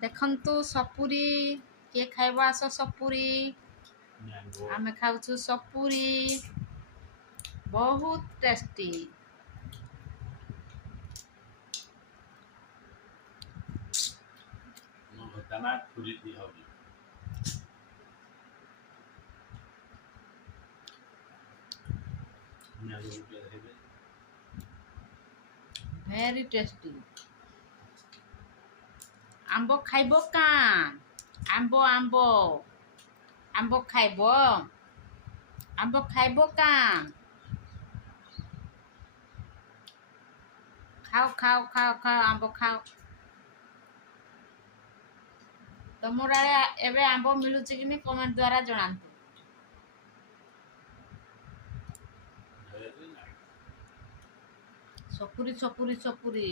देखंतु सपुरी किए खाइबा आस सपुरी मैंगो आमे खाउछु सपुरी बहुत टेस्टी घटना छुरी दी होगी मैंगो के रहे वेरी टेस्टी आंबो खाइबो का आंबो आंबो आंबो खाइबो का खाओ खाओ खाओ खाओ आंबो खाओ तमर आड़े एबे आंबो मिलुची कि नहीं कमेंट द्वारा जणांतु सपुरी सपुरी सपुरी